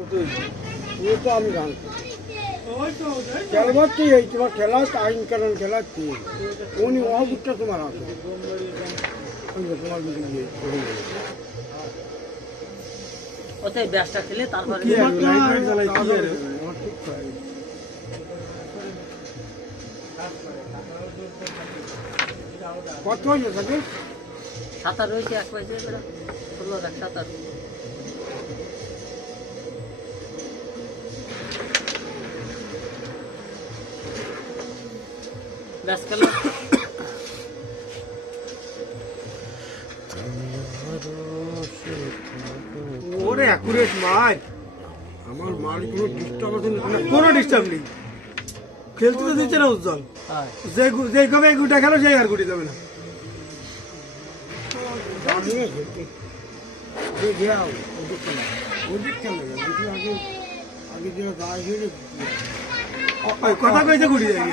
ये तो हम जानते খেলবাচ্ছি এই তোমার খেলা আইন কারণ খেলাচ্ছি উনি অবুটটা তোমার আছে তোমার ওতে ব্যাসটা খেলে তারপরে কত হয়েছে থাকে সাঁতার রয়েছে 1 পয়সা করে 16 লাখ সাঁতার ব্যাস খেলো ওরে অ্যাকুরেট মার আমার মার কোনো ডিস্টার্ব আছে না কোনো ডিস্টার্ব নেই খেলতে তো দিচ্ছে না উজ্জ্বল যে কবে গুটা খেলো সেই আর গুটি যাবে না কথা কইছে গুটি যায়